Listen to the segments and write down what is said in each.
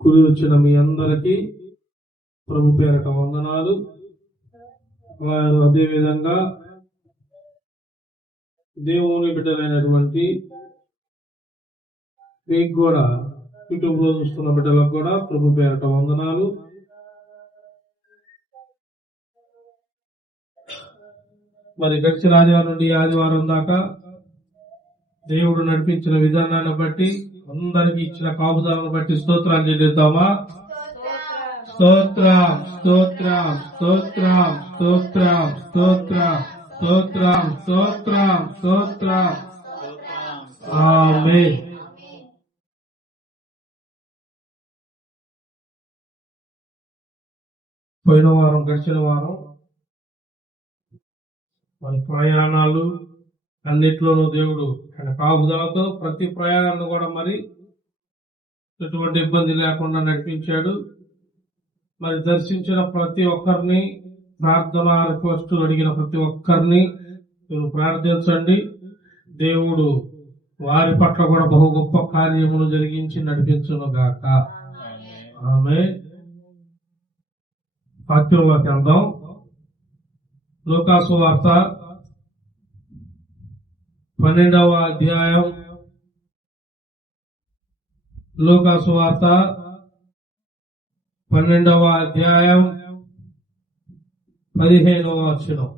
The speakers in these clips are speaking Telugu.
కూడి వచ్చిన మీ అందరికీ ప్రభు పేరట వందనాలు. వారు అదేవిధంగా దేవుని బిడ్డలైనటువంటి మీకు కూడా యూట్యూబ్ లో చూస్తున్న బిడ్డలకు కూడా ప్రభు పేరట వందనాలు. మరి గడిచిన ఆదివారం నుండి ఆదివారం దాకా దేవుడు నడిపించిన విధానాన్ని బట్టి అందరికి ఇచ్చిన కాపుదాలను బట్టి స్తోత్రాలు చెల్లిద్దామా? స్తోత్రం స్తోత్రం స్తోత్రం స్తోత్రం స్తోత్రం స్తోత్రం స్తోత్రం స్తోత్రం. ఆమేన్. పోయిన వారం గడిచిన వారం మన ప్రయాణాలు అన్నిట్లోనూ దేవుడు ఆయన కాపుదలతో ప్రతి ప్రయాణాన్ని కూడా మరి ఎటువంటి ఇబ్బంది లేకుండా నడిపించాడు. మరి దర్శించిన ప్రతి ఒక్కరిని, ప్రార్థన రిక్వెస్ట్ అడిగిన ప్రతి ఒక్కరిని మీరు ప్రార్థించండి. దేవుడు వారి పట్ల కూడా బహు గొప్ప కార్యములు జరిగించి నడిపించును గాక. ఆమేన్. వాక్యంలోకి వెళ్దాం. లూకా సువార్త 12వ అధ్యాయం. లూకా సువార్త 12వ అధ్యాయం 15వ వచనం.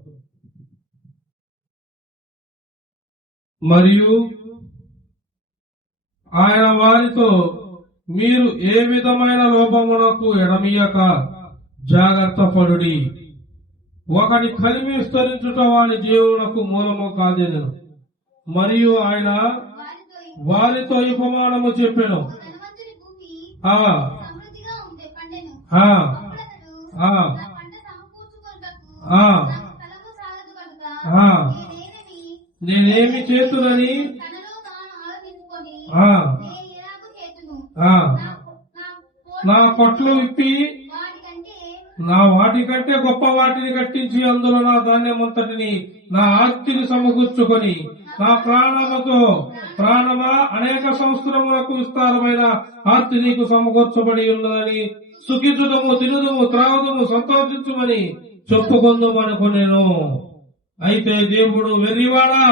మరియు ఆయన వారితో, మీరు ఏ విధమైన లోపమునకు ఎడమియక జాగ్రత్త పడుడి. ఒకటి కలిమి విస్తరించుట వాని జీవునకు మూలము కాదెను. మరియు ఆయన వారితో ఈ ఉపమానము చెప్పెను. నేనేమి చేతునని నా కొట్లు విప్పి నా వాటికంటే గొప్ప వాటిని కట్టించి అందులో నా ధాన్యమంతటిని నా ఆస్తిని సమకూర్చుకొని నా ప్రాణమా అనేక సంవత్సరములకు విస్తారమైన ఆస్తి నీకు సమకూర్చబడి ఉన్నదని సుఖించుదము, తినుదము, త్రాగుదము, సంతోషించుమని చెప్పుకుందామనుకునేను. అయితే దేవుడు, వెర్రివాడా,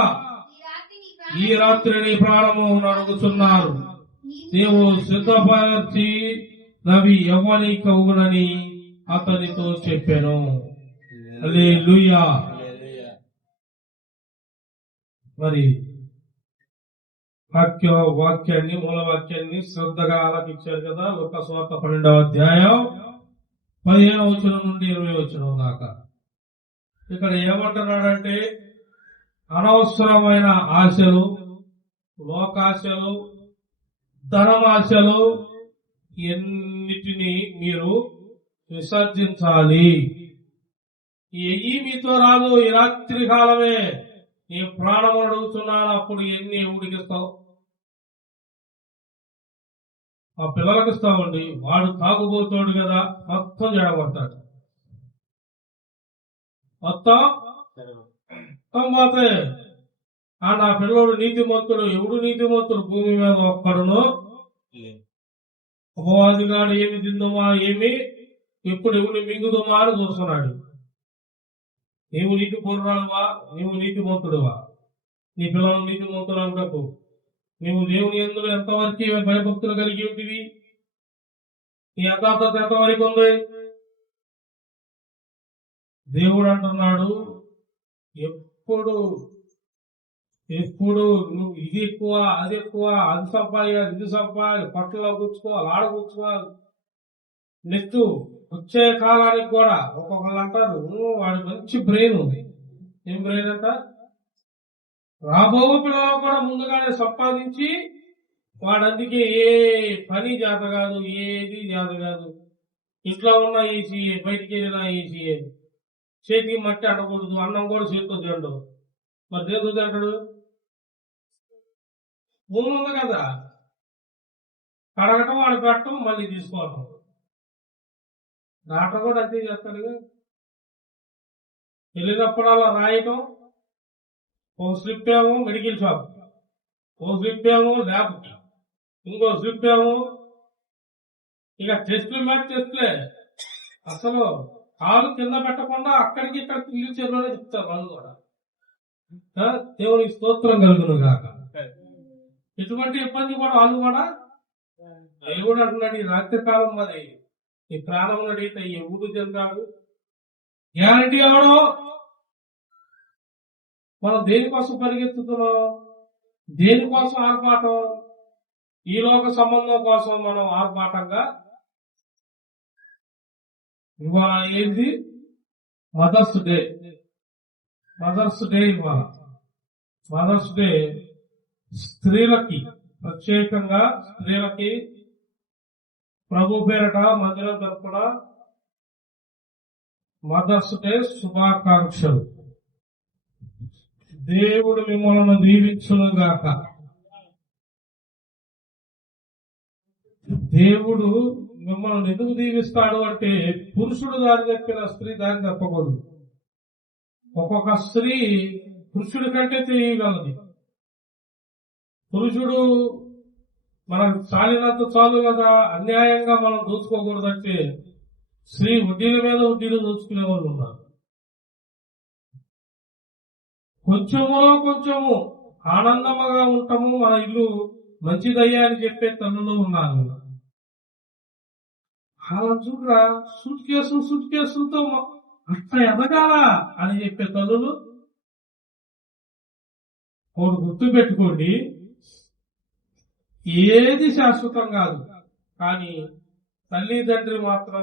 ఈ రాత్రి నీ ప్రాణము అడుగుతున్నారు. నీవు సిద్ధపరచి నవి ఎవరి కవునని అతనితో చెప్పాను. హల్లెలూయా. మరి మూల వాక్యాన్ని శ్రద్ధగా ఆలకించారు కదా. లూకా సువార్త 12వ అధ్యాయం 15వ వచనం నుండి 20వ వచనం దాకా. ఇక్కడ ఏమంటున్నాడంటే, అనవసరమైన ఆశలు, లోకాశలు, ధనమాశలు ఎన్నిటినీ మీరు విసర్జించాలి. ఈ మీతో రాదు. ఈ రాత్రి కాలమే నీ ప్రాణము అడుగుతున్నాను. అప్పుడు ఎన్ని ఉడికిస్తావు? ఆ పిల్లలకి ఇస్తామండి. వాడు తాగుబోతాడు కదా, మొత్తం జడగొడతాడు. మొత్తం పోతే నా పిల్లడు నీతిమంతుడు. ఎవడు నీతిమంతుడు భూమి మీద ఒక్కడును? అపవాదిగాడు ఏమి తిందుమా, ఏమి ఎప్పుడు ఎవడు మింగుదుమా అని చూస్తున్నాడు. నీవు నీతి పూర్ణాలువా? నీవు నీతిమంతుడువా? నీ పిల్లలు నీతిమంతులు అంటకు నీవు దేవుని యందు ఎంతవరకు భయభక్తులు కలిగి ఉంటుంది? నీ యథార్థత ఎంతవరకు ఉంది? దేవుడు అంటున్నాడు, ఎప్పుడు నువ్వు ఇది ఎక్కువ, అది ఎక్కువ, అది సంపాదించాలి, ఇది సంపాదించాలి, పట్టలో కూర్చుకోవాలి, ఆడ కూర్చుకోవాలి. నెక్స్ట్ వచ్చే కాలానికి కూడా ఒక్కొక్కరు అంటారు, వాడి మంచి బ్రెయిన్ ఉంది. ఏం బ్రెయిన్ అంట? రాబో పిల్లలు కూడా ముందుగానే సంపాదించి వాడందుకే ఏ పని చేత కాదు, ఏది చేత కాదు. ఇంట్లో ఉన్న ఈసీఏ, బయటికి వెళ్ళిన ఈసీఏ. చేతికి మట్టి అడగకూడదు, అన్నం కూడా చేతితో తిండు. మరి దేంతో తింటాడు? భూమి ఉంది కదా, కడగటం, వాడు పెట్టడం, మళ్ళీ తీసుకోవటం. డాక్టర్ కూడా అంతే చేస్తాడు. వెళ్ళినప్పుడు అలా రాయటం. ఓ స్లిప్ ఏమో మెడికల్ షాప్, ఓ స్లిప్ ఏమో ల్యాబ్, ఇంకో స్లిప్ ఏమో ఇక టెస్టులు మాట టెస్టులే. అసలు కాలు కింద పెట్టకుండా అక్కడికి ఇక్కడ ఇల్లు చెరువులోనే చెప్తారు వాళ్ళు కూడా. దేవునికి స్తోత్రం కలుగును గాక. ఎటువంటి ఇబ్బంది కూడా వాళ్ళు కూడా దేవుడు అంటున్నాడు, ఈ రాత్రి కాలం మరి ఈ ప్రాణం అడిగితే ఈ ఊరు జరగాడు గ్యారంటీ అవడం. మనం దేనికోసం పరిగెత్తుతున్నాం, దేనికోసం ఆర్పాటం? ఈ లోక సంబంధం కోసం మనం ఆర్పాటంగా. ఇవాళ ఏంది? Mother's day. మదర్స్ డే ఇవాళ. మదర్స్ డే స్త్రీలకి, ప్రత్యేకంగా స్త్రీలకి ప్రభు పేరట మందిరం తరపున మదర్స్ డే శుభాకాంక్షలు. దేవుడు మిమ్మల్ని దీవించునుగాక. దేవుడు మిమ్మల్ని ఎందుకు దీవిస్తాడు అంటే, పురుషుడు దారి తప్పిన స్త్రీ దారి తప్పకూడదు. ఒక్కొక్క స్త్రీ పురుషుడి కంటే తెలియగలదు. పురుషుడు మనకు చాలినంత చాలు కదా, అన్యాయంగా మనం దోచుకోకూడదంటే స్త్రీ వడ్డీల మీద వడ్డీలు దోచుకునే వాళ్ళు ఉన్నారు. కొంచెము ఆనందంగా ఉంటాము, మన ఇల్లు మంచిదయ్యా అని చెప్పే తల్లులు ఉన్నారు. అలా చూడరా, సూట్ కేసులతో అట్లా ఎదగాల అని చెప్పే తల్లులు. ఒకటి గుర్తు పెట్టుకోండి, ఏది శాశ్వతం కాదు. కానీ తల్లిదండ్రి మాత్రం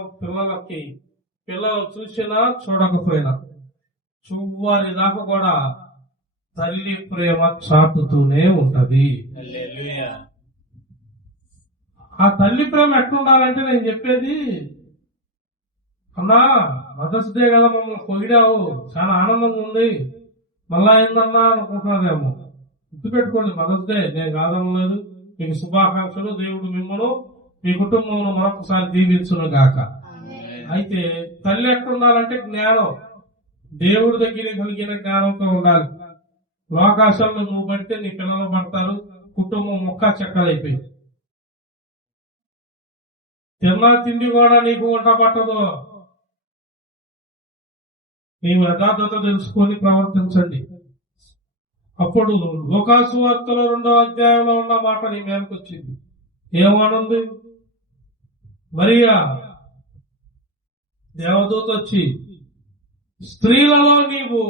పిల్లలు చూసినా చూడకపోయినా చూవారి దాకా కూడా తల్లి ప్రేమ చాటుతూనే ఉంటది. ఆ తల్లి ప్రేమ ఎట్లుండాలంటే, నేను చెప్పేది, అన్నా మదర్స్ డే కదా మమ్మల్ని పొగిడావు, చాలా ఆనందంగా ఉంది, మళ్ళా ఏందన్నా అనుకుంటున్నారేమో. గుర్తుపెట్టుకోండి, మదర్స్ డే నేను కాదనలేదు, మీకు శుభాకాంక్షలు. దేవుడు మిమ్మల్ని మీ కుటుంబంలో మరొకసారి దీవించును గాక. అయితే తల్లి ఎట్లుండాలంటే జ్ఞానం, దేవుడి దగ్గర కలిగిన జ్ఞానంతో ఉండాలి. లోకాశంలో నువ్వు పడితే నీ పిల్లలు పడతారు, కుటుంబం మొక్క చెక్కలైపోయింది. తిన్నా తిండి కూడా నీకు వంట పట్టదు. నీవు యథార్థత తెలుసుకొని ప్రవర్తించండి. అప్పుడు లూకాసు వార్తలో 2వ అధ్యాయంలో ఉన్న మాట నీ మీదకి వచ్చింది. ఏమనుంది? మరియా దేవదూత వచ్చి, స్త్రీలలో నీవు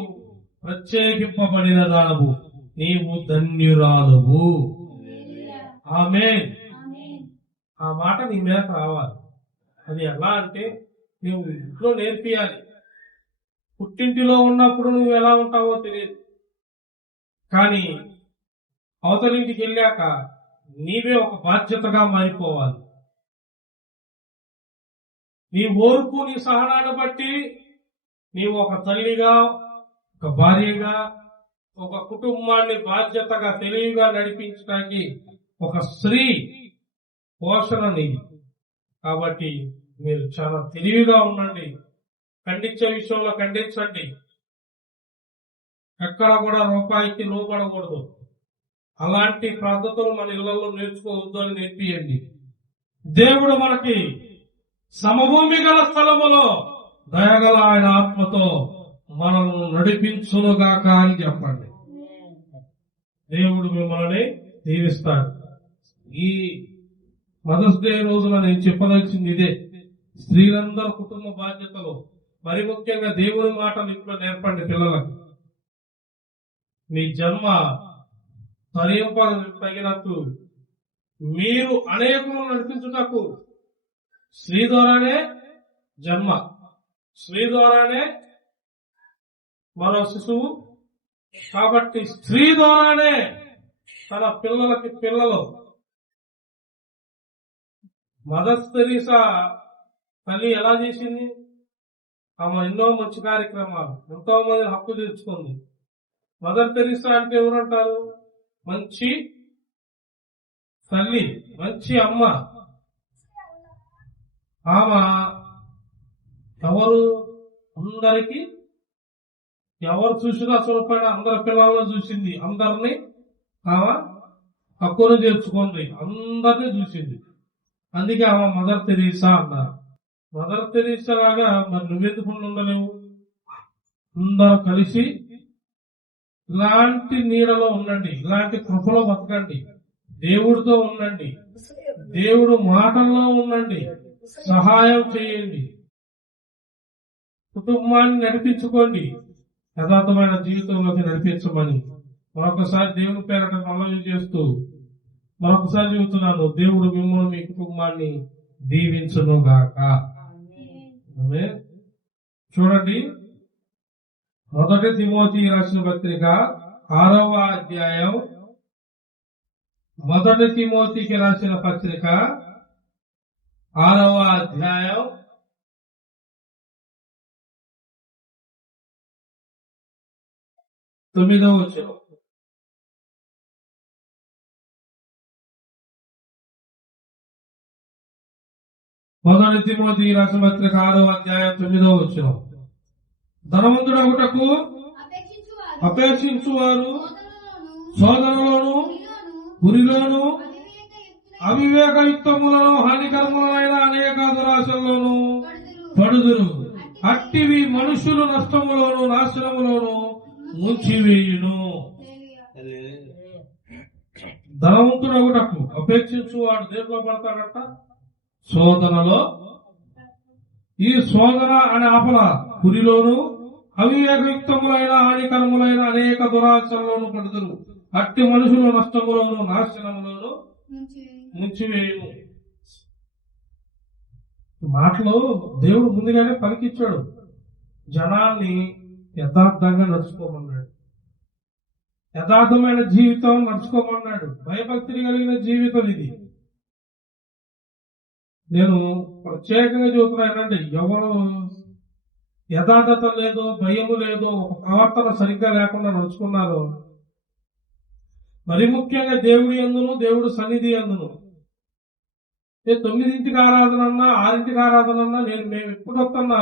ప్రత్యేకింపబడిన దానవు, నీవు ధన్యురాలువు. ఆమేన్. ఆ మాట నీ మీద రావాలి. అది ఎలా అంటే, నువ్వు ఇంట్లో నేర్పియాలి. పుట్టింటిలో ఉన్నప్పుడు నువ్వు ఎలా ఉంటావో తెలియదు, కానీ అవతలింటికి వెళ్ళాక నీవే ఒక బాధ్యతగా మారిపోవాలి. నీ ఓర్పు, నీ సహనాన్ని బట్టి నీవు ఒక తల్లిగా, ఒక భార్యగా, ఒక కుటుంబాన్ని బాధ్యతగా తెలివిగా నడిపించడానికి ఒక స్త్రీ పోషణ నీది. కాబట్టి మీరు చాలా తెలివిగా ఉండండి. ఖండించే విషయంలో ఖండించండి. ఎక్కడ కూడా రూపాయికి లోపడకూడదు. అలాంటి పద్ధతులు మన ఇళ్లలో నేర్చుకోవద్దు అని నేర్పియండి. దేవుడు మనకి సమభూమి గల స్థలములో దయగల ఆయన ఆత్మతో మనల్ని నడిపించునుగాక అని చెప్పండి. దేవుడు మిమ్మల్ని దీవిస్తాడు. ఈ మదర్స్ డే రోజున నేను చెప్పదలిచింది ఇదే. స్త్రీలందరూ కుటుంబ బాధ్యతలు, మరి ముఖ్యంగా దేవుని మాటలు ఇంట్లో నేర్పండి పిల్లలకు. మీ జన్మ తగినట్టు మీరు అనేకము నడిపించుటకు స్త్రీ ద్వారానే జన్మ, స్త్రీ ద్వారానే మరో శిశువు. కాబట్టి స్త్రీ ద్వారానే తన పిల్లలకి పిల్లలు. మదర్ తెరీసా తల్లి ఎలా చేసింది? ఆమె ఎన్నో మంచి కార్యక్రమాలు, ఎంతో మంది హక్కు తీర్చుకుంది. మదర్ తెరీసా అంటే ఎవరంటారు? మంచి తల్లి, మంచి అమ్మ. ఆమె ఎవరు? అందరికి, ఎవరు చూసినా చూడకపోయినా అందరి పిల్లలను చూసింది. అందరినీ ఆమె హక్కును చేర్చుకుంది, అందరినీ చూసింది. అందుకే ఆమె మదర్ తెరీసా అన్నారు. మదర్ తెరీసా లాగా మరి నువ్వెందుకు ఉండలేవు? అందరూ కలిసి ఇలాంటి నీడలో ఉండండి, ఇలాంటి కృపలో బతకండి, దేవుడితో ఉండండి, దేవుడు మాటల్లో ఉండండి, సహాయం చేయండి, కుటుంబాన్ని నడిపించుకోండి, యథార్థమైన జీవితంలోకి నడిపించమని మరొకసారి దేవుని పేరట మనవి చేస్తూ మరొకసారి చెబుతున్నాను, దేవుడు మిమ్మల్ని మీ కుటుంబాన్ని దీవించును గాక. చూడండి, 1 తిమోతి రాసిన పత్రిక 6వ అధ్యాయం, 1 తిమోతికి రాసిన పత్రిక 6వ అధ్యాయం 9వ వచనం. మొదటి తిమోతి రాసిన పత్రిక 6వ అధ్యాయం 9వ వచనం. ధనవంతుడగుటకు అపేక్షించువారు సోదరులోను గురిలోను అవివేకయుక్తములను హానికరములైన అనేక దురాశల్లోను పడుదురు. అట్టివి మనుషులు నష్టములోను నాశనములోను ముంచివేయును. ధనవంతుడగుటకు అపేక్షించువాడు దేంట్లో పడతాడట? శోధనలో. ఈ శోధన అనే ఆపల గురిలోను అవివేకయుక్తములైన హానికరములైన అనేక దురాశల్లోను పడుదురు. అట్టి మనుషులు నష్టములోను నాశనములోను ముంచివేయును. మాటలో దేవుడు ముందుగానే పలికిచ్చాడు, జనాన్ని యథార్థంగా నడుచుకోమన్నాడు, యథార్థమైన జీవితం నడుచుకోమన్నాడు, భయభక్తి కలిగిన జీవితం ఇది. నేను ప్రత్యేకంగా చెబుతున్నానండి, ఎవరు యథార్థత లేదో, భయము లేదో, ఒక ప్రవర్తన సరిగ్గా లేకుండా నడుచుకున్నారో, మరి ముఖ్యంగా దేవుడి యందును దేవుడు సన్నిధి యందును 9ంటికి ఆరాధన అన్నా 6ంటికి ఆరాధన అన్నా మేము ఎప్పుడు వస్తున్నా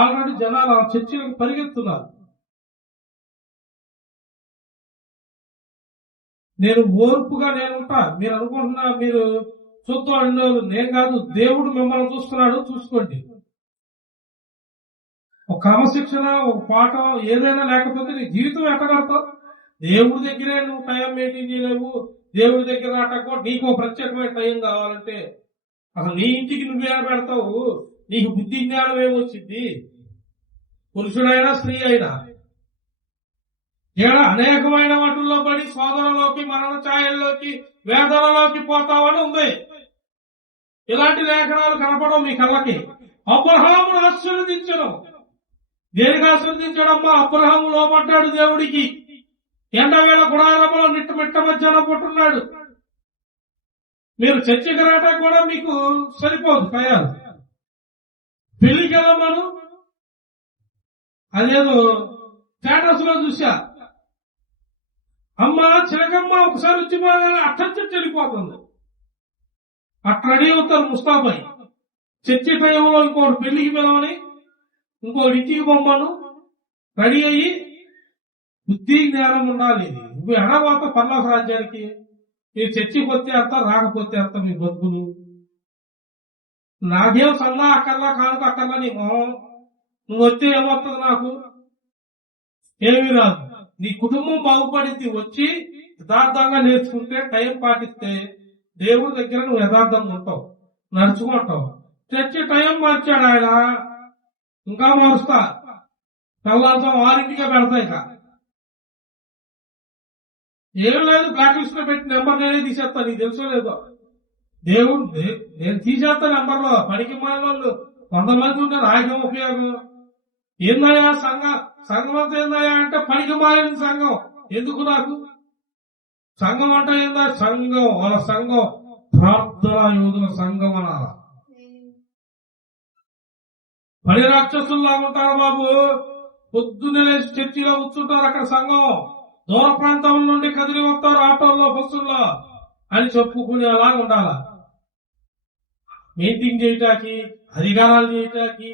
ఆల్రెడీ జనాలు ఆ చర్చిలకు పరిగెత్తున్నారు. నేను ఓర్పుగా నేనుంటా. మీరు అనుకుంటున్నా మీరు చూద్దాం, నేను కాదు, దేవుడు మిమ్మల్ని చూస్తున్నాడు, చూసుకోండి. ఒక క్రమశిక్షణ, ఒక పాఠం ఏదైనా లేకపోతే నీ జీవితం ఎట్టగడతావు? దేవుడి దగ్గరే నువ్వు టైం మెయింటైన్ చేయలేవు. దేవుడి దగ్గర రాటకో నీకు ప్రత్యేకమైన టైం కావాలంటే అసలు నీ ఇంటికి నువ్వే పెడతావు? నీకు బుద్ధి జ్ఞానం ఏమొచ్చింది? పురుషుడైనా స్త్రీ అయినా అనేకమైన వాటిల్లో పడి శోధనలోకి, మరణ ఛాయల్లోకి, వేదనలోకి పోతావని ఉంది. ఇలాంటి లేఖనాలు కనపడవు మీ కళ్ళకి. అబ్రహామును ఆశీర్వదించను. దేనికి ఆశీర్వదించాడమ్మా? అబ్రహాము లోపడ్డాడు దేవుడికి. ఎండవేళ గుడారంలో మిట్ట మధ్యాహ్నం పుట్టున్నాడు. మీరు చర్చకి రావటం కూడా మీకు సరిపోదు టయాలు. పెళ్లికి వెళ్ళమను, అదేదో స్టేటస్ లో చూసా, అమ్మ చిలకమ్మ ఒకసారి వచ్చి అట్టచ్చి వెళ్ళిపోతుంది. అట్లా రెడీ అవుతారు ముస్తాబై. చర్చి టైంలో ఇంకోటి పెళ్లికి పిలవని, ఇంకోటి ఇంటికి బొమ్మను రెడీ అయ్యి, బుద్ధి జ్ఞానం ఉండాలి. నువ్వు ఎడబోత పర్లోక రాజ్యానికి. మీరు చర్చికి వస్తే అంత, రాకపోతే అంత మీ బతుకులు. నాకేం సల్లా అక్కర్లా, కానుక అక్కర్లా నీ మొహం. నువ్వు వస్తే ఏమవుతుంది? నాకు ఏమీ రాదు. నీ కుటుంబం బాగుపడింది. వచ్చి యథార్థంగా నేర్చుకుంటే, టైం పాటిస్తే దేవుడి దగ్గర నువ్వు యథార్థంగా ఉంటావు, నడుచుకుంటావు. చర్చి టైం మార్చాడు ఆయన, ఇంకా మారుస్తా. తెల్లారితో 6ంటికే పెడతా. ఇక ఏం లేదు, బ్లాక్ లిస్ట్ లో పెట్టి నెంబర్ నేనే తీసేస్తా. నీకు తెలుసో లేదో? దేవుడు నేను తీసేస్తా నెంబర్లో. పనికి మానవాళ్ళు 100 మంది ఉంటే నాకేం ఉపయోగం? ఏందయ్యా సంఘం అంతా ఏందయ్యా అంటే పనికి మాలిన సంఘం. ఎందుకు నాకు సంఘం అంటే ఏందా? సంఘం, వాళ్ళ సంఘం ప్రార్థన యోధుల సంఘం అనాల. పని రాక్షసుల్లా ఉంటారు బాబు. పొద్దున్నే లేచి చర్చిలో కూర్చుంటారు. అక్కడ సంఘం దూర ప్రాంతం నుండి కదిలి వస్తారు ఆటోల్లో, బస్సుల్లో అని చెప్పుకునే అలా ఉండాలా. మీటింగ్ చేయటానికి, అధికారాలు చేయటానికి,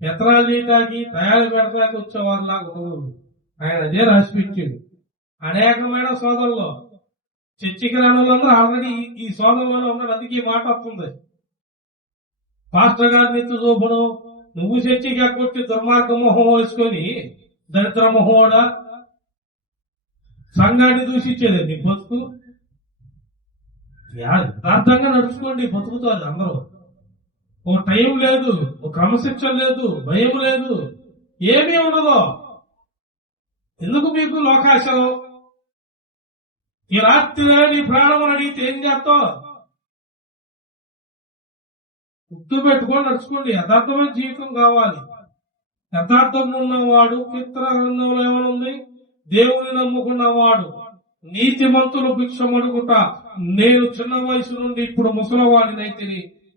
ఎత్తనాలు చేయటానికి, తయారు పెడతానికి వచ్చేవారిలాగా ఆయన అదే రాసిపెట్టాడు. అనేకమైన సోదరులు చర్చికి రాని వాళ్ళందరూ ఆల్రెడీ ఈ సోదంలోనే ఉన్నాడు. అందుకే ఈ మాట వస్తుంది. పాస్టర్ గారిని ఎత్తు చూపడం, నువ్వు చర్చికి ఎక్కొచ్చి దుర్మార్గ మొహం వేసుకొని దరిద్ర మొహోడా సంఘాన్ని దూషించేది నీ బతుకు. యథార్థంగా నడుచుకోండి, బతుకుతుంది అందరూ. ఓ టైం లేదు, ఓ క్రమశిక్షణ లేదు, భయం లేదు, ఏమీ ఉండదు. ఎందుకు మీకు లోకాశలు? ఈ రాత్రిలో నీ ప్రాణం అడిగితే ఏం చేస్తావు? గుర్తు పెట్టుకొని నడుచుకోండి. యథార్థమైన జీవితం కావాలి. యథార్థంగా ఉన్నవాడు, కీర్తన గ్రంథంలో ఏమనుంది? దేవుని నమ్ముకున్నవాడు నీతిమంతులు భిక్షమడుగుట, నేను చిన్న వయసు నుండి ఇప్పుడు ముసలవాడినైతే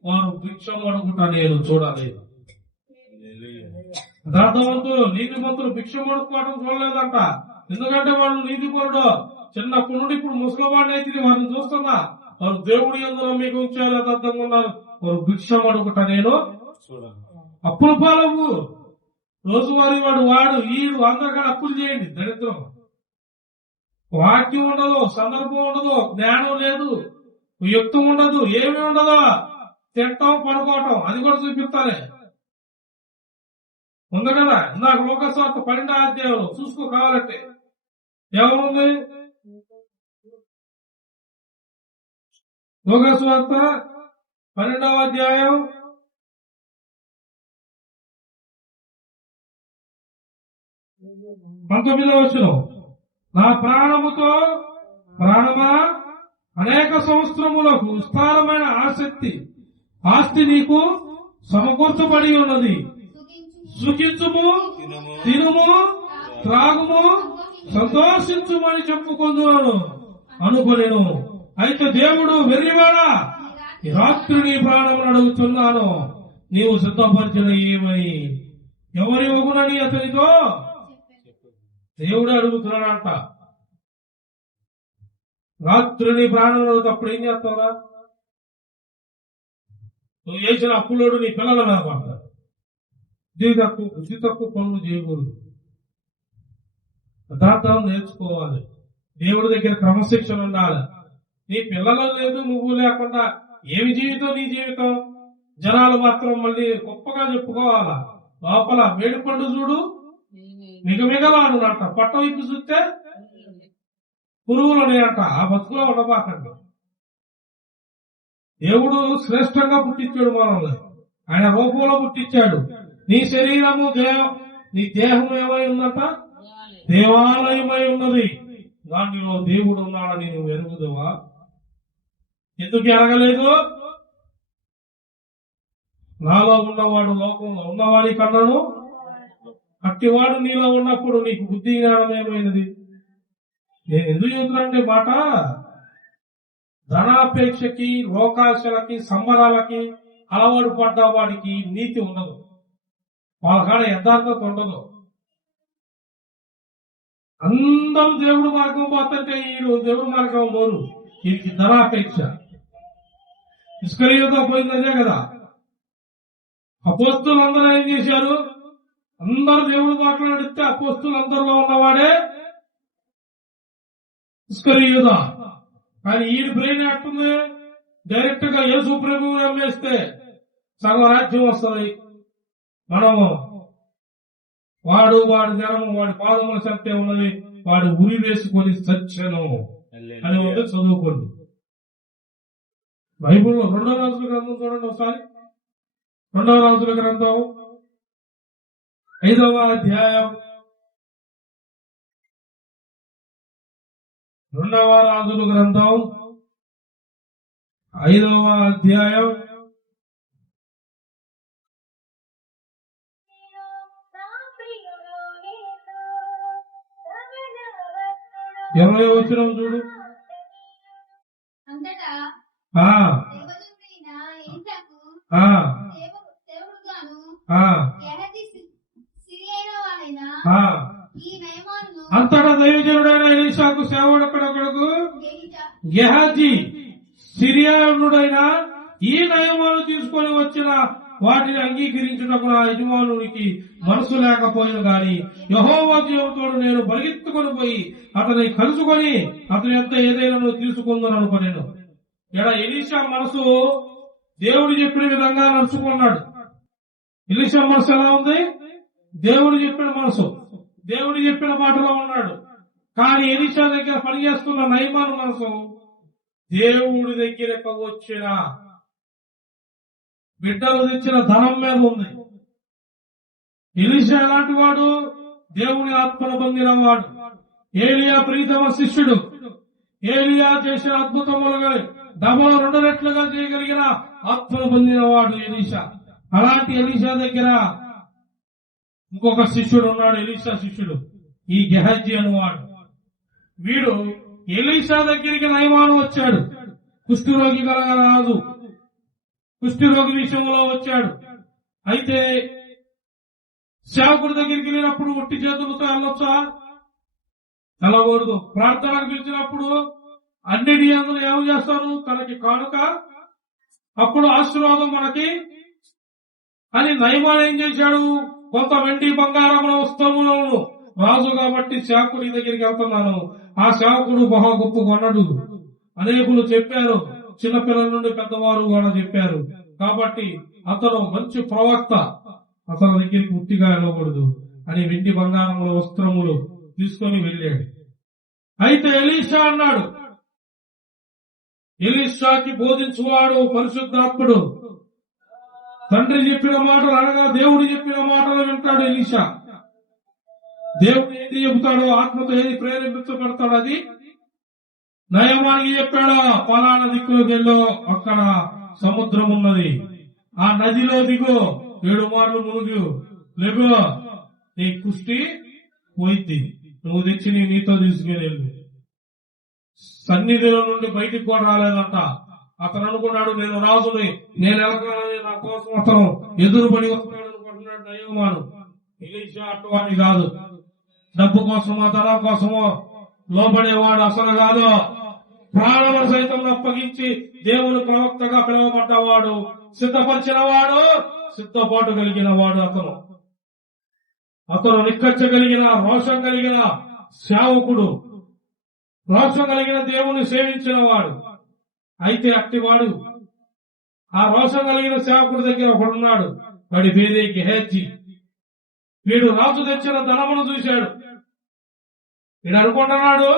వారు భిక్షమడుగుట నేను చూడలేదు. యథార్థవంతులు నీతిమంతులు భిక్షమడుకోవడం చూడలేదంట. ఎందుకంటే వాళ్ళు నీతిపరుడు. చిన్నప్పటి నుండి ఇప్పుడు ముసలివాడినైతే వారిని చూస్తున్నా, వారు దేవుడి యందు నమ్మిక ఉంచారు, యథార్థంగా ఉన్నారు, వారు భిక్షమడుగుట నేను అప్పుల పాలవు. రోజువారీ వాడు ఈడు అందరికీ అప్పులు చేయండి. దరిద్రం. వాక్యం ఉండదు, సందర్భం ఉండదు, జ్ఞానం లేదు, యుక్తం ఉండదు, ఏమీ ఉండదు. తింటాం, పడుకోవటం, అది కూడా చూపిస్తారే. ఉంది కదా ఇందాక లోకస్వార్త 12వ అధ్యాయంలో చూసుకో కావాలంటే ఏముంది? లోకస్వార్త 12వ అధ్యాయం 19వ వచనం, నా ప్రాణముతో ప్రాణమా అనేక సంవత్సరములకు విస్తారమైన ఆస్తి నీకు సమకూర్చబడి ఉన్నది. సుఖించుము, తినుము, త్రాగుము, సంతోషించుమని చెప్పుకుందును అనుకునేను. అయితే దేవుడు వెర్రివాడా, ఈ రాత్రి నీ ప్రాణమును అడుగుతున్నాను, నీవు సిద్ధపరిచిన ఏమని ఎవరి ఒగునని అతనితో దేవుడు అడుగుతున్నాడంట. రాత్రి నీ ప్రాణం అడుగుతప్పుడు ఏం చేస్తావురా? నువ్వు చేసిన అప్పులోడు నీ పిల్లల మీద పడతారు. బుద్ధి తక్కువ పనులు చేయకూడదు. యథార్థం నేర్చుకోవాలి. దేవుడి దగ్గర క్రమశిక్షణ ఉండాలి. నీ పిల్లలు లేదు, నువ్వు లేకుండా ఏమి జీవితం నీ జీవితం? జనాలు మాత్రం మళ్ళీ గొప్పగా చెప్పుకోవాలా. లోపల వేడిపండు చూడు మిగమిగలాడునంట, పట్ట వైపు చూస్తే పురుగులని అంట. ఆ బతుకులో ఉండబాకండి. దేవుడు శ్రేష్టంగా పుట్టించాడు మనల్ని. ఆయన రూపంలో పుట్టించాడు. నీ శరీరము నీ దేహం ఏమై ఉందంట? దేవాలయమై ఉన్నది. దానిలో దేవుడు ఉన్నాడని నువ్వు ఎరుగుదువా? ఎందుకు ఎరగలేదు? నాలో ఉన్నవాడు లోకంలో ఉన్నవాడి కన్నాను అట్టివాడు నీలో ఉన్నప్పుడు నీకు బుద్ధి జ్ఞానం ఏమైనది? నేను ఎందుకు చెబుతున్నానంటే మాట, ధనాపేక్షకి, లోకాశలకి, సంబరాలకి అలవాటు పడ్డ వాడికి నీతి ఉండదు. వాళ్ళ కాడ యథార్థత ఉండదు. అందరూ దేవుడు మార్గం పోతుంటే ఈడు దేవుడు మార్గం పోరు. వీరికి ధనాపేక్ష. ఇస్కరియోతో పోయింది అదే కదా. అపోస్తులు అందరూ ఏం చేశారు? అందరూ దేవుడు మాట్లాడితే అపోస్తులు అందరిలో ఉన్నవాడే ఇస్కరియోత. కానీ ఈయన బ్రెయిన్ ఎట్టుంది? డైరెక్ట్ గా యేసు ప్రభువు నమ్మేస్తే సగం రాజ్యం వస్తుంది. మనము వాడి జనము వాడి పాదముల సత్యం ఉన్నది, వాడు ఉరి వేసుకొని సత్యను అని ఉంది. చదువుకోండి. బైబుల్లో 2వ రాజుల గ్రంథం చూడండి ఒకసారి. 2వ రాజుల గ్రంథం 5వ అధ్యాయం 2వ రాజుల గ్రంథం 5వ అధ్యాయం 20వ వచనం చూడు. అంతటా దైవజనుడైన ఎలీషాకు సేవకుడొకడు గెహజీ సిరియానుడైన ఈ నయమాను తీసుకొని వచ్చిన చేసిన వాటిని అంగీకరించుటకు నా యజమానునికి మనసు లేకపోయిన గాని యెహోవా జీవంతో నేను పరిగెత్తుకొని పోయి అతని కలుసుకొని అతని యొక్క ఏదైనా తీసుకుందని అనుకున్నాను. ఎలీషా మనసు దేవుడు చెప్పిన విధంగా నడుచుకున్నాడు. ఎలీషా మనసు ఎలా ఉంది? దేవుడు చెప్పిన మనసు, దేవుడు చెప్పిన మాటలో ఉన్నాడు. కానీ ఎలీషా దగ్గర పనిచేస్తున్న నయమాను మనసు దేవుడి దగ్గరకు వచ్చిన బిడ్డలు తెచ్చిన ధనం మీద ఉంది. ఎలీషా ఎలాంటి వాడు? దేవుని ఆత్మను పొందిన వాడు. ఏలియా ప్రీతమ శిష్యుడు. ఏలియా చేసిన అద్భుతములుగా డబల్ 2 రెట్లుగా చేయగలిగిన ఆత్మను పొందిన వాడు ఎలీషా. అలాంటి ఎలీషా దగ్గర ఇంకొక శిష్యుడు ఉన్నాడు, ఎలీషా శిష్యుడు, ఈ గెహజీ అనేవాడు. వీడు ఎలీషా దగ్గరికి నయమాను వచ్చాడు. కుష్ఠరోగి కలగరాదు, కుష్ఠరోగి విషయంలో వచ్చాడు. అయితే సేవకుడి దగ్గరికి వెళ్ళినప్పుడు ఒట్టి చేతులతో వెళ్ళొచ్చా? వెళ్ళకూడదు. ప్రార్థనకు పిలిచినప్పుడు అన్నిటి అందులో ఏం చేస్తారు? తనకి కానుక, అప్పుడు ఆశీర్వాదం మనకి అని నయమాన్ ఏం చేశాడు? కొంత వెండి బంగారముల వస్తువులను, రాజు కాబట్టి సేవకుడి దగ్గరికి వెళ్తున్నాను, ఆ సేవకుడు బహా గొప్ప కొన్నాడు అనేకులు చెప్పారు. చిన్నపిల్లల నుండి పెద్దవారు కూడా చెప్పారు. కాబట్టి అతను మంచి ప్రవక్త, అతని దగ్గరికి ఉట్టిగా వెళ్ళకూడదు అని వెండి బంగారముల వస్త్రములు తీసుకొని వెళ్ళాడు. అయితే ఎలీషా అన్నాడు, ఎలీషాకి బోధించువాడు పరిశుద్ధాత్ముడు. తండ్రి చెప్పిన మాటలు అనగా దేవుడు చెప్పిన మాటలు వింటాడు ఎలీషా. దేవుడు ఏది చెబుతాడో, ఆత్మతో ఏది ప్రేరేపించబడతాడో అది నయమానికి చెప్పాడు. పలానా దిక్కులోకి వెళ్ళో, అక్కడ సముద్రం ఉన్నది, ఆ నదిలో దిగు, 7 మార్లు మునుగు, లేగో, నీ కుష్టి పోయింది, నువ్వు తెచ్చి నీతో తీసుకుని వెళ్ళు. సన్నిధిలో నుండి బయటికి కూడా రాలేదంట. అతను అనుకున్నాడు, నేను రాజుని, నేను ఎలగాలని, నా కోసం అతను ఎదురుపడి వస్తున్నాడు అనుకుంటున్నాడు నయమాను. ఎలీషా అటువంటి కాదు. డబ్బు కోసమో ధనం కోసమో లోబడేవాడు అసలు కాదు. ప్రాణములు సైతం అప్పగించి దేవుని ప్రవక్తగా పిలువబడ్డవాడు, సిద్ధపరిచిన వాడు, సిద్ధపాటు కలిగిన వాడు. అతను నిక్కచ్చగలిగిన, రోషం కలిగిన సేవకుడు, రోషం కలిగిన దేవుని సేవించిన వాడు. అయితే అట్టివాడు, ఆ రోషం కలిగిన సేవకుడి దగ్గర ఒకడున్నాడు, వాడి పేరే గెహజీ. వీడు రాజు తెచ్చిన ధనమును చూశాడు. వీడు అనుకుంటున్నాడు,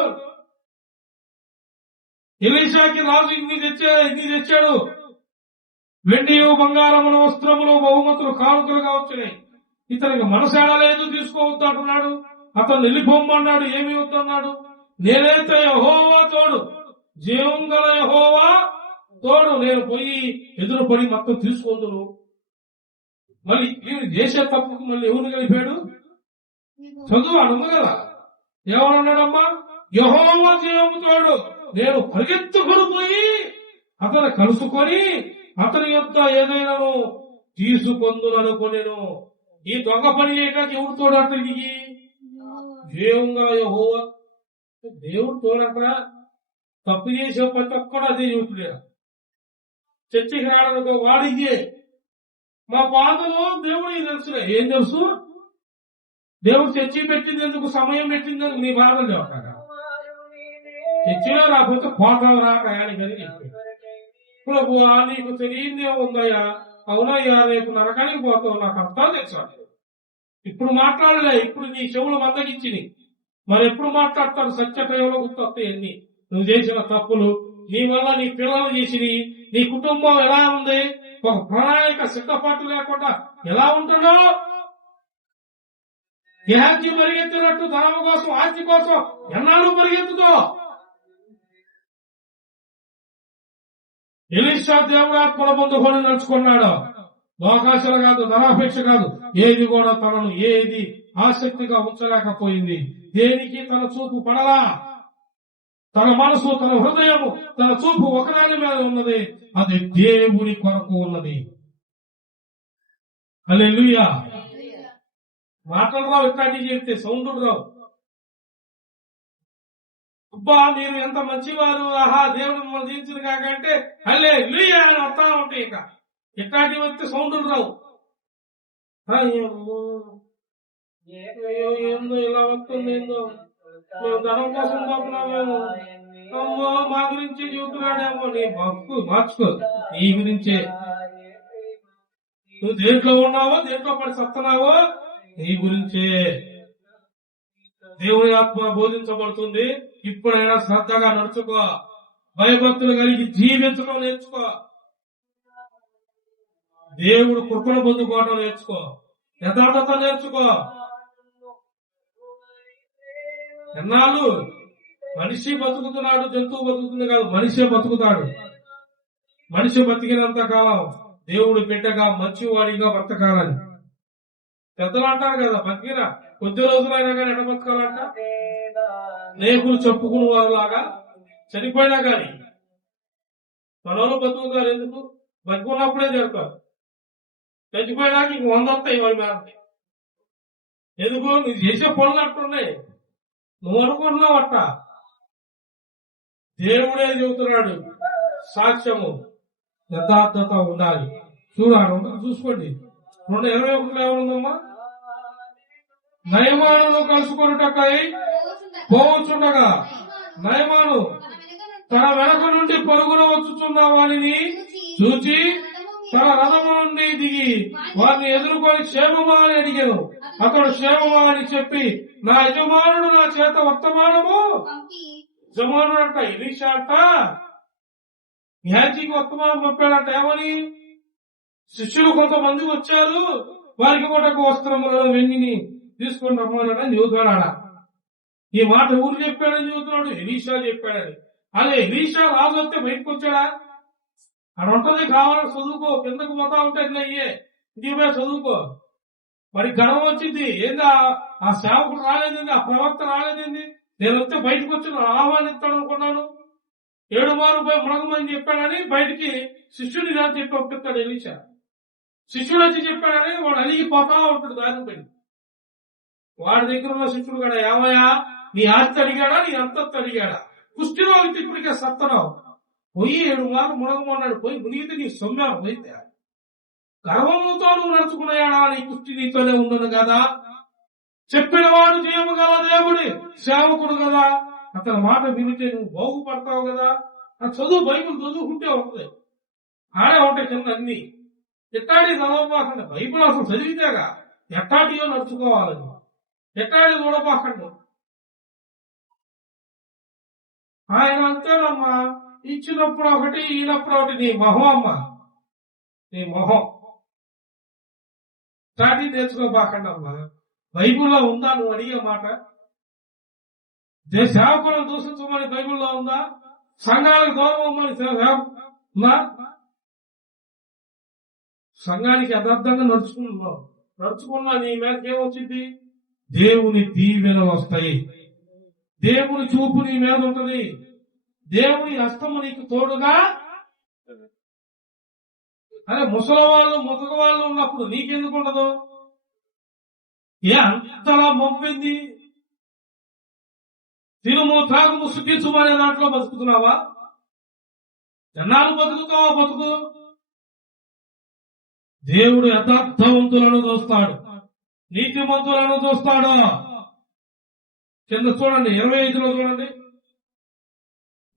ఎలీషాకి రాజు ఇన్ని తెచ్చాడు, వెండి బంగారముల వస్త్రములు బహుమతులు కానుకలుగా వచ్చినాయి, ఇతనికి మనసేడ లేదు, తీసుకోవద్దు అంటున్నాడు. అతను వెళ్ళిపోమన్నాడు. ఏమి వద్దన్నాడు? నేనైతే యెహోవా తోడు, జీవం గల యెహోవా తోడు, నేను పోయి ఎదురుపడి మొత్తం తీసుకుందును. మళ్ళీ వీడు చేసే తప్పుకు మళ్ళీ ఎవరు కలిపాడు? చదువు అడుగు కదా, ఏమన్నాడమ్మా? యెహోవా జీవము తోడు, నేను పరిగెత్తుకొని పోయి అతను కలుసుకొని అతని యొక్క ఏదైనా తీసుకొందుననుకొనేను. ఈ దొంగ పని చేయడానికి ఎవరు తోడు? అతనికి జీవం గల యెహోవా, దేవుడు తోడక్కడ. తప్పు చేసే ప్రతి ఒక్కడు అదే చెబుతున్నాడు. చర్చికి రావడానికి వాడికి మా బాధలు దేవుడికి తెలుసు. ఏం తెలుసు? దేవుడు చర్చి పెట్టింది ఎందుకు, సమయం పెట్టింది ఎందుకు, నీ బాధలు చెప్తాడు. చర్చిలో రాకపోతే పోతావు రా ప్రయాణికని చెప్పాడు. ప్రభు నీకు తెలియదే ఉందయ్యా, అవునయ్యా, రేపు నరకానికి పోతావు, నాకు అర్థాలు తెలుసు. ఇప్పుడు మాట్లాడలే, ఇప్పుడు నీ చెవులు మందగించిని, మరి ఎప్పుడు మాట్లాడతాడు? సత్యటయంలో గుర్తొస్తాయి అన్ని నువ్వు చేసిన తప్పులు, నీ వల్ల నీ పిల్లలు చేసినవి, నీ కుటుంబం ఎలా ఉంది, ఒక ప్రణాళిక సిద్ధపాటు లేకుండా ఎలా ఉంటుందో. గెహజీ పరిగెత్తినట్టు ధనం కోసం, ఆస్తి కోసం ఎన్నాళ్ళు పరిగెత్తుతో. ఎలీషా దేవుడాత్మల పొందుకొని నడుచుకున్నాడు. లోకాశలు కాదు, ధనాపేక్ష కాదు, ఏది కూడా తనను ఏది ఆసక్తిగా ఉంచలేకపోయింది. దేనికి తన చూపు పడలా. తన మనసు, తన హృదయము, తన చూపు ఒకదాని మీద ఉన్నది, అది దేవుని కొరకు ఉన్నది. హల్లెలూయా. మాటలు రావు, ఇట్లాంటివి చెప్తే సౌండ్ రావు. అబ్బా మీరు ఎంత మంచివారు, ఆహా దేవుడు మిమ్మల్ని జీవించిన కాకంటే హల్లెలూయా అని వస్తా ఉంటాయి. ఇక ఇట్లాంటివి వస్తే సౌండ్లు రావు. ఏందో ఇలా వస్తుంది, ఏందో మేము ధనం కోసం పోతున్నామేమో, అమ్మో మా గురించి చూస్తున్నాడేమో. నీ బతుకు మార్చుకో, నీ గురించే. నువ్వు దేంట్లో ఉన్నావో, దేంట్లో పడి సత్తనావో నీ గురించే. దేవుని ఆత్మ బోధించబడుతుంది. ఇప్పుడైనా శ్రద్ధగా నడుచుకో, భయభక్తులు కలిగి జీవించడం నేర్చుకో, దేవుడు కృపను పొందుకోవడం నేర్చుకో, యథార్థత నేర్చుకో. ఎన్నాళ్ళు మనిషి బతుకుతున్నాడు, జంతువు బతుకుతుంది కాదు, మనిషే బతుకుతాడు. మనిషి బతికినంత కాలం దేవుడు బిడ్డగా మంచివాడిగా బ్రతకాలని పెద్దలు అంటారు కదా. బతికిన కొద్ది రోజులైనా కానీ ఎడ బతకాలంట, నేకులు చెప్పుకున్న వారులాగా చనిపోయినా కానీ. మనోళ్ళు బతుకుతారు ఎందుకు? బతుకున్నప్పుడే జరుగుతారు, చచ్చిపోయినాక ఇంక 100 వస్తాయి వాడి మీద. ఎందుకు? నువ్వు చేసే పనులు అట్టున్నాయి, నువ్వు అనుకుంటున్నావట. దేవుడే చెబుతున్నాడు, సాక్ష్యము యథార్థత ఉండాలి. చూసుకోండి 2:21 ఏమనుందమ్మా? నయమాను కలుసుకొనుటకై పోవచ్చుండగా నయమాను తన వెనక నుండి పరుగున వచ్చుచున్న వారిని చూచి తన రథము నుండి దిగి వారిని ఎదుర్కొని క్షేమమా అని అడిగాను. అతడు క్షేమమా అని చెప్పి, నా యజమానుడు నా చేత వర్తమానము. యజమానుడు అంట ఎలీషా అంట గ్యాజీకి వర్తమానం పంపాడంట. ఏమని? శిష్యులు కొంతమంది వచ్చారు, వారికి కూడా వస్త్రములను వెండిని తీసుకొని రమ్మన్నాడని చెబుతున్నాడా? ఈ మాట ఎవరు చెప్పాడని చెబుతున్నాడు? ఎలీషా చెప్పాడని. అదే ఎలీషా రాజు వస్తే బయటకు వచ్చాడా? అక్కడ ఉంటది, కావాలని చదువుకో, కిందకు పోతా ఉంటే అయ్యే ఇంటికి పోయి చదువుకో. మరి గర్వం వచ్చింది ఏంది? ఆ సేవకుడు రాలేదండి, ఆ ప్రవక్త రాలేదండి, నేను వస్తే బయటకు వచ్చి ఆహ్వానిస్తాడు అనుకున్నాను. 7 మారు పోయి మునగమని చెప్పాడని బయటికి శిష్యుని దాన్ని చెప్పి ఒప్పిస్తాడు ఎలీషా. శిష్యుడు వచ్చి చెప్పాడని వాడు అలిగి పోతా ఉంటాడు దాని పని. వాడి దగ్గర ఉన్న శిష్యుడు కూడా, ఏమయ్యా నీ ఆస్తి అడిగాడా, నీ అంతస్తు అడిగాడా? కుష్టిరోగితే ఇప్పటికే సత్తనావు, పోయి 7 మారు మునగమన్నాడు, పోయి మునిగితే నీ సొమ్మాను పోయితే. గర్వముతో నువ్వు నడుచుకున్నాయాడా? నీ కుష్టి నీతోనే ఉండను కదా. చెప్పిన వాడు జీవము గల దేవుడి సేవకుడు కదా, అతని మాట వినితే నువ్వు బాగుపడతావు కదా. ఆ చదువు, బైబుల్ చదువుకుంటే ఉంటుంది, ఆడే ఉంటాయి కింద అన్ని. ఎట్టాడి చదవబాకండి, బైబుల్ అసలు చదివితేగా ఎట్టాటియో నడుచుకోవాలని. ఎట్టాడి చూడబాకండి. ఆయన అంతేనమ్మా, ఇచ్చినప్పుడు ఒకటి, ఈనప్పుడు ఒకటి. నీ మొహం అమ్మ, నీ మొహం. స్టార్టీ నేర్చుకోబాకండి అమ్మా. బైబుల్లో ఉందా నువ్వు అడిగే మాట? సేవకులను దూషించమని బైబుల్లో ఉందా? సంఘాలకు దూరం అమ్మని ఉందా? సంఘానికి యథార్థంగా నడుచుకున్నా నీ మీదకి ఏమొచ్చింది? దేవుని దీవెనలు వస్తాయి, దేవుని చూపు నీ మీద ఉంటది, దేవుని హస్తము నీకు తోడుగా. అదే ముసలి వాళ్ళు ఉన్నప్పుడు నీకెందుకు ఉండదు? ఏ అంతలా పంపింది? తినుము త్రాగుము సుఖించుము అనే దాంట్లో బతుకుతున్నావా? ఎన్నాళ్ళు బతుకుతావా? బతుకు. దేవుడు యథార్థవంతులను చూస్తాడు, నీతిమంతులను చూస్తాడు. కింద చూడండి 25లో చూడండి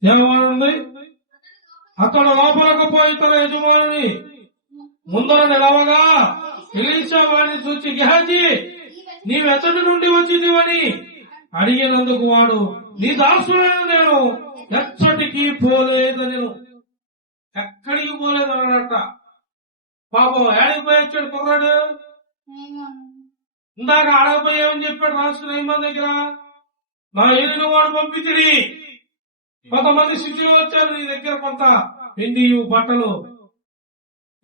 ఏమనుంది? అతడు లోపలకు పోయి తన యజమానుని ముందర నిలవగా ఎలీషా వాడిని చూచి, గెహజీ నీవెచ్చటి నుండి వచ్చిందివని అడిగినందుకు వాడు, నీ దాసుడైన నేను ఎచ్చటికి పోలేదని. ఎక్కడికి పోలేదన్నాడట. పాపం ఏడికి పోయి వచ్చాడు కుర్రాడు? ఇందాక ఆడకపోయామని చెప్పాడు రాజు నయమాన్ దగ్గర. నా ఏలిన వాడు పంపితిరి, కొంతమంది శిష్యులు వచ్చారు నీ దగ్గర, కొంత వెండి బట్టలు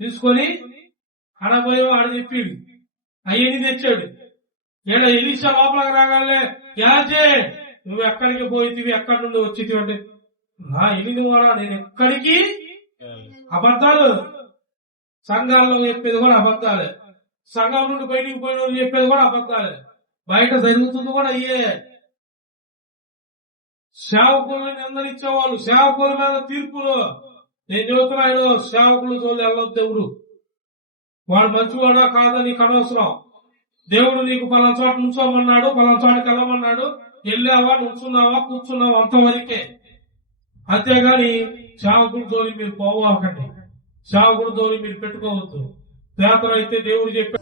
తీసుకొని ఆడపోయో ఆడ చెప్పి అయ్యని తెచ్చాడు. ఏడా ఎలీషా లోపలికి రాగానే, యాజే నువ్వు ఎక్కడికి పోయితివి, ఎక్కడి నుండి వచ్చింది అంటే, నా ఎలిని వాడా నేను ఎక్కడికి. అబద్ధాలు. సంఘాల్లో చెప్పేది కూడా అబద్ధాలే, సంఘం నుండి బయటికి పోయిన వాళ్ళు చెప్పేది కూడా అబద్ధాలే, బయట జరుగుతుంది కూడా అయ్యే. సేవకులను నిందనిచ్చేవాళ్ళు, సేవకుల మీద తీర్పులు. నేను చెబుతున్నాను, సేవకులు తోలు వెళ్ళొద్దు ఎవరు. వాడు మంచివాడా కాదా నీకు అనవసరం. దేవుడు నీకు పలానా చోట నుంచోమన్నాడు, పలానా చోటకి వెళ్ళమన్నాడు, వెళ్ళావా, నుంచున్నావా, కూర్చున్నావా, అంతవరకే. అంతేగాని సేవకుడి జోలి మీరు పోవాకండి, సేవకుడి జోలి మీరు పెట్టుకోవద్దు. పేదలు అయితే దేవుడు చెప్పాడు.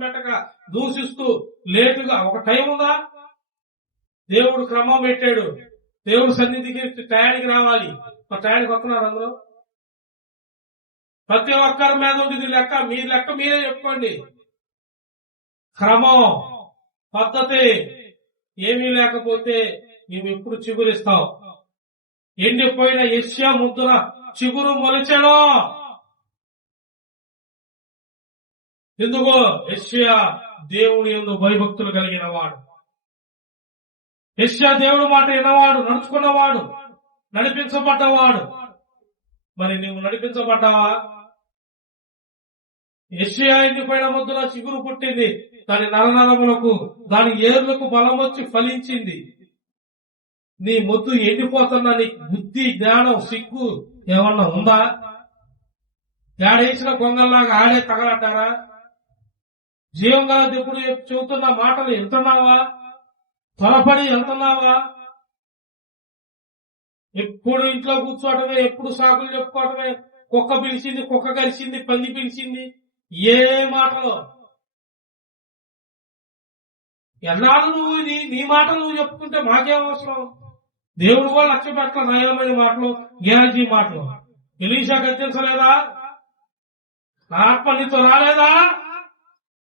పెట్టగా దూషిస్తూ లేటుగా ఒక టైం ఉందా? దేవుడు క్రమం పెట్టాడు. దేవుడు సన్నిధికి టయానికి రావాలి. ఒక టయానికి వస్తున్నారు అందరూ. ప్రతి ఒక్కరి మీద ఉంది లెక్క. మీ లెక్క మీరే చెప్పుకోండి. క్రమం, పద్ధతి ఏమీ లేకపోతే మేము ఎప్పుడు చిగురిస్తాం. ఎండిపోయిన యెషయా ముద్ర చిగురు మొలిచెను. ఎందుకో యెషయా దేవుని యందు భయభక్తులు కలిగిన వాడు. యెషయా దేవుడు మాట విన్నవాడు, నడుచుకున్నవాడు, నడిపించబడ్డవాడు. మరి నువ్వు నడిపించబడ్డావా? యెషయా ఎండిపోయిన ముద్ర చిగురు పుట్టింది. దాని నరనరములకు, దాని ఏర్లకు బలం వచ్చి ఫలించింది. నీ ముద్దు ఎండిపోతున్నా నీకు బుద్ధి, జ్ఞానం, సిగ్గు ఏమన్నా ఉందా? ఆడేసిన గొంగల్లాగా ఆడే తగలంటారా? జీవం గల దేవుడు చెబుతున్న మాటలు వెళ్తున్నావా? త్వరపడి వెళ్తున్నావా? ఎప్పుడు ఇంట్లో కూర్చోవటమే, ఎప్పుడు సాకులు చెప్పుకోవటమే. కుక్క పిలిచింది, కుక్క కలిసింది, పంది పిలిచింది, ఏ మాటలో. ఎన్నాళ్ళు నువ్వు నీ మాటలు నువ్వు చెప్పుకుంటే మాకేం అవసరం? దేవుడు కూడా లక్ష్య పెట్ట నయమైన మాటలు, గ్యారంటీ మాటలు. ఎలీషా గద్దించలేదా? నా ఆత్మ నీతో రాలేదా?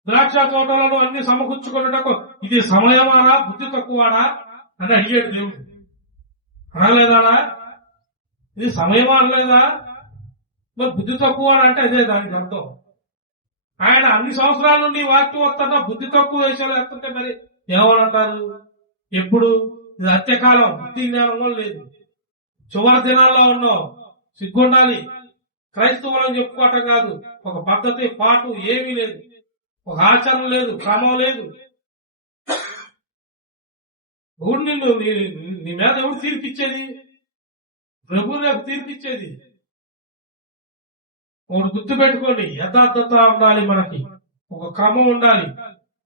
ద్రాక్ష తోటలను అన్ని సమకూర్చుకున్నటకు ఇది సమయమానా, బుద్ధి తక్కువాడా అని అడిగాడు దేవుడు. అనలేదా? ఇది సమయమా అనలేదా? మరి బుద్ధి తక్కువ అంటే అదే దానికి అర్థం. ఆయన అన్ని సంవత్సరాల నుండి వాక్యం వస్తున్నా బుద్ధి తక్కువ వేషాలు వేస్తుంటే మరి ఏమనంటారు? ఎప్పుడు ఇది అంత్యకాలం, బుద్ధి జ్ఞానం కూడా లేదు. చివరి దినాల్లో ఉన్నాం. సిగ్గుండాలి. క్రైస్తవులను చెప్పుకోవటం కాదు. ఒక పద్ధతి, పాటు ఏమీ లేదు. ఒక ఆచరణ లేదు, క్రమం లేదు. ఎవడు నిన్ను నీ మీద ఎవడు తీర్పిచ్చేది? ప్రభు రేపు తీర్పిచ్చేది. ఒకటి గుర్తు పెట్టుకోండి, యథార్థత ఉండాలి. మనకి ఒక క్రమం ఉండాలి.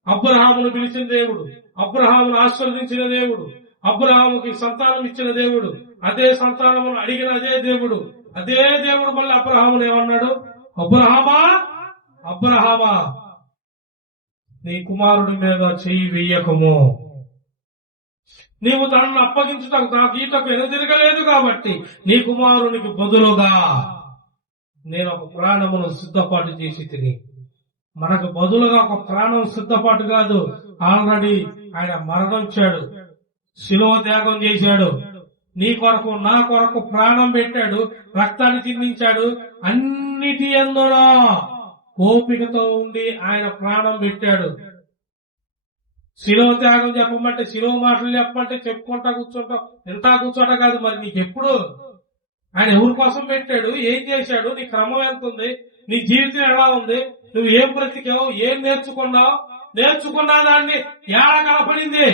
అబ్రహామును పిలిచిన దేవుడు, అబ్రహామును ఆశీర్వదించిన దేవుడు, అబ్రహాముకి సంతానం ఇచ్చిన దేవుడు, అదే సంతానమును అడిగిన అదే దేవుడు, అదే దేవుడు మళ్ళీ అబ్రహామును ఏమన్నాడు? అబ్రహామా, అబ్రహామా, నీ కుమారుడి మీద చెయ్యి వెయ్యకము. నీవు తనను అప్పగించుటకు నా గీతకు ఎదురుగలేదు కాబట్టి నీ కుమారునికి బదులుగా నేను ఒక ప్రాణమును సిద్ధపాటు చేసి తిని. మనకు బదులుగా ఒక ప్రాణం సిద్ధపాటు కాదు, ఆల్రెడీ ఆయన మరణించాడు, శిలువ త్యాగం చేశాడు. నీ కొరకు నా కొరకు ప్రాణం పెట్టాడు, రక్తాన్ని చిందించాడు. అన్నిటి యందున ఓపికతో ఉండి ఆయన ప్రాణం పెట్టాడు. శిలువ త్యాగం చెప్పమంటే, శిలువ మాటలు చెప్పమంటే చెప్పుకుంటా కూర్చుంటాం, ఎంత కూర్చోటం కాదు. మరి నీకెప్పుడు ఆయన ఎవరి కోసం పెట్టాడు, ఏం చేశాడు, నీ క్రమం ఎంత ఉంది, నీ జీవితం ఎలా ఉంది, నువ్వు ఏం బ్రతికావు, ఏం నేర్చుకున్నావు, నేర్చుకున్నా దాన్ని ఎలా కనపడింది?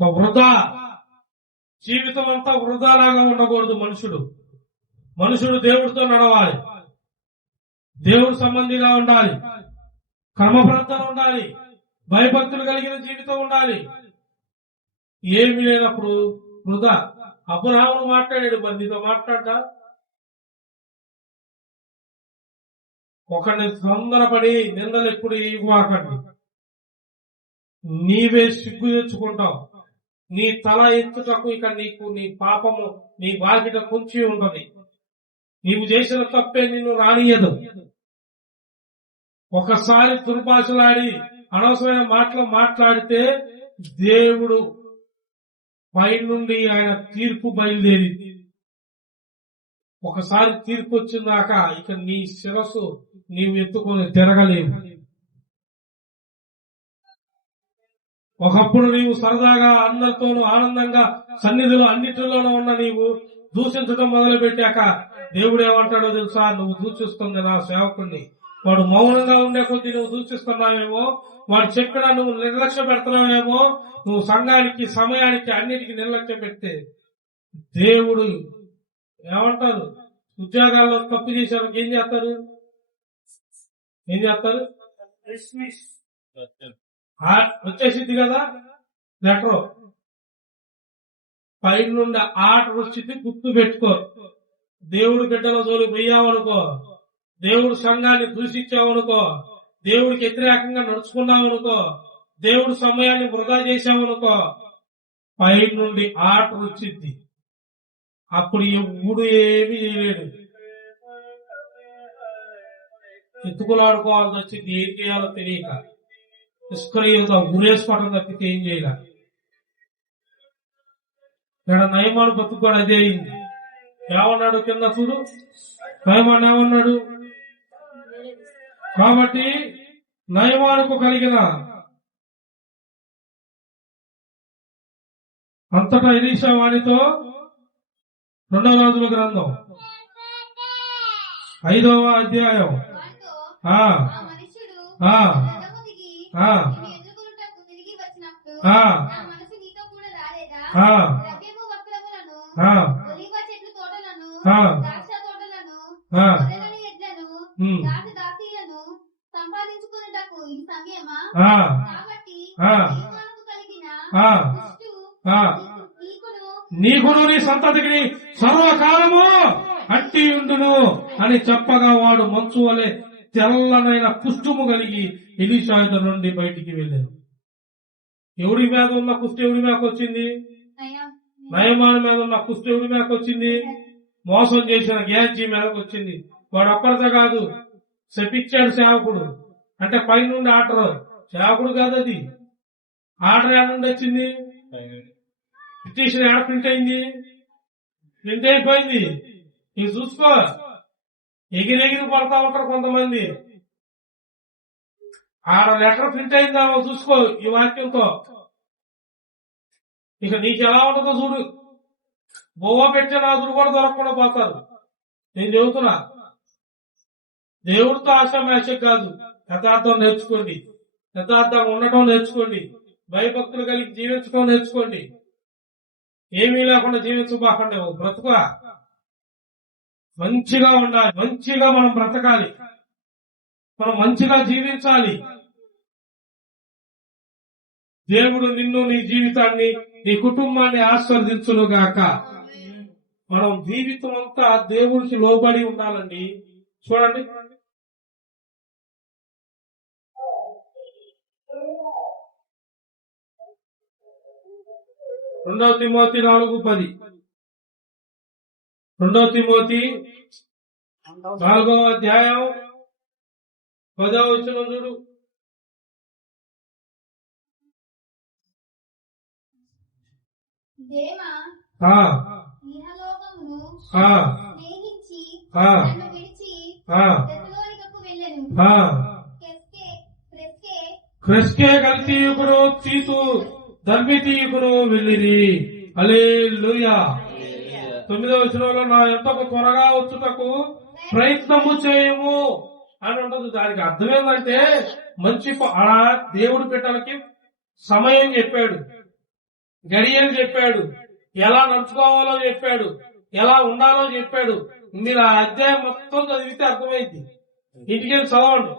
ఒక వృధా జీవితం అంతా వృధాలాగా ఉండకూడదు. మనుషుడు దేవుడితో నడవాలి, దేవుడు సంబంధిగా ఉండాలి, క్రమబద్ధత ఉండాలి, భయభక్తులు కలిగిన జీవితం ఉండాలి. ఏమి లేనప్పుడు వృధా. అబ్రహామును మాట్లాడాడు, మరి నీతో మాట్లాడ్డా? ఒకరిని తొందరపడి నిందలు ఎప్పుడు ఇవ్వకండి. నీవే సిగ్గు తెచ్చుకుంటావు. నీ తల ఎత్తుటకు ఇక నీకు నీ పాపము నీ బాధ్యత కొంచెం ఉంటది. నీవు చేసిన తప్పే నిన్ను రానియదు. ఒకసారి దుర్భాషలాడి అనవసరమైన మాటలు మాట్లాడితే దేవుడు పై నుండి ఆయన తీర్పు బయలుదేరి, ఒకసారి తీర్పు వచ్చిందాక ఇక నీ శిరస్సు నీవు ఎత్తుకొని తిరగలేవు. ఒకప్పుడు నీవు సరదాగా అందరితోనూ ఆనందంగా సన్నిధిలో అన్నిటిలోనూ ఉన్న నీవు దూషించడం మొదలు పెట్టాక దేవుడు ఏమంటాడో తెలుసా? నువ్వు దూషిస్తుంది నా సేవకుడిని. వాడు మౌనంగా ఉండే కొద్దీ నువ్వు దూషిస్తున్నావేమో, వాడు చెప్పినా నువ్వు నిర్లక్ష్య పెడుతున్నావేమో. నువ్వు సంఘానికి, సమయానికి, అన్నిటికీ నిర్లక్ష్య పెడితే దేవుడు ఏమంటారు? ఉద్యోగాల్లో తప్పు చేశారు, ఏం చేస్తారు? వచ్చేసింది కదా లెటర్, పై నుండి ఆర్డర్ వచ్చింది, గుర్తు పెట్టుకో. దేవుడి బిడ్డల జోలికి పోయావనుకో, దేవుడు సంఘాన్ని దూషించావనుకో, దేవుడికి వ్యతిరేకంగా నడుచుకున్నావనుకో, దేవుడి సమయాన్ని వృధా చేశావనుకో, పై నుండి ఆర్డర్ వచ్చింది. అప్పుడు ఎప్పుడు ఏమి చేయలేడు, ఎత్తుకులాడుకోవాల్సి వచ్చింది. ఏం చేయాలో తెలియక నిష్క్రియంగా గురేసుకోవడం తప్పితే ఏం చేయాల. ఇక్కడ నయమాను బతుకు కూడా అదే అయింది. ఏమన్నాడు కింద చూడు, నయమాన్ ఏమన్నాడు? కాబట్టి నయమానుకు కలిగిన అంతటా ఎలీషా వానితో 2వ రాజుల గ్రంథం 5వ అధ్యాయం సంపాదించుకున్నటకు ఇది సమయమా? నీకును నీ సంతతికి సర్వకాలము అట్టి ఉండును అని చెప్పగా వాడు మంచు వలె తెల్లనైన కుష్ఠము కలిగి ఎలీషా యొద్ద నుండి బయటికి వెళ్ళాడు. ఎవరి మీద ఉన్న కుష్ఠ ఎవరి మీదకి వచ్చింది? నయమాను మీద ఉన్న కుష్ఠ ఎవరి మీదకి వచ్చింది? మోసం చేసిన గ్యాజీ మీదకి వచ్చింది. వాడు ఒక్కరితో కాదు, శపించాడు సేవకుడు. అంటే పై నుండి ఆర్డర్, సేవకుడు కాదు అది. ఆర్డర్ ఎక్కడ నుండి వచ్చింది? పిటిషన్ ఎక్కడ ప్రింట్ అయింది? ప్రింట్ అయిపోయింది. ఇది చూసుకో, ఎగిరెగిరి పడతా ఉంటారు కొంతమంది. ఆడ లెటర్ ప్రింట్ అయిందా చూసుకో ఈ వాక్యంతో. ఇక నీకు ఎలా ఉంటుందో చూడు. బొవ్వ పెట్టే నాదులు కూడా దొరకకుండా పోతారు. నేను చెబుతున్నా, దేవుడితో ఆశామేషం కాదు, యథార్థం నేర్చుకోండి, యథార్థంగా ఉండటం నేర్చుకోండి, భయభక్తులు కలిగి జీవించడం నేర్చుకోండి. ఏమీ లేకుండా జీవించబాకండి. బ్రతుక మంచిగా ఉండాలి, మంచిగా మనం బ్రతకాలి, మనం మంచిగా జీవించాలి. దేవుడు నిన్ను, నీ జీవితాన్ని, నీ కుటుంబాన్ని ఆశీర్వదించునుగాక. మనం జీవితం అంతా దేవుడికి లోబడి ఉండాలండి. చూడండి, రెండవ తిమోతి 4:10. 2వ తిమోతి 4వ అధ్యాయం 10వ వచనం చూడు. క్రెస్కే గల్తీయుకుడు తీతు ధర్మితీయుకుడు వెళ్ళిరి. హల్లెలూయా. 9వ వచనంలో నా ఎంతకు త్వరగా వచ్చుటకు ప్రయత్నము చేయము అని ఉంటుంది. దానికి అర్థం ఏంటంటే మంచి అలా దేవుడి బిడ్డలకి సమయం చెప్పాడు, గడియలు చెప్పాడు, ఎలా నడుచుకోవాలో చెప్పాడు, ఎలా ఉండాలో చెప్పాడు. మీరు ఆ అధ్యాయం మొత్తం చదివితే అర్థమైంది. ఇంటికి చదవండి,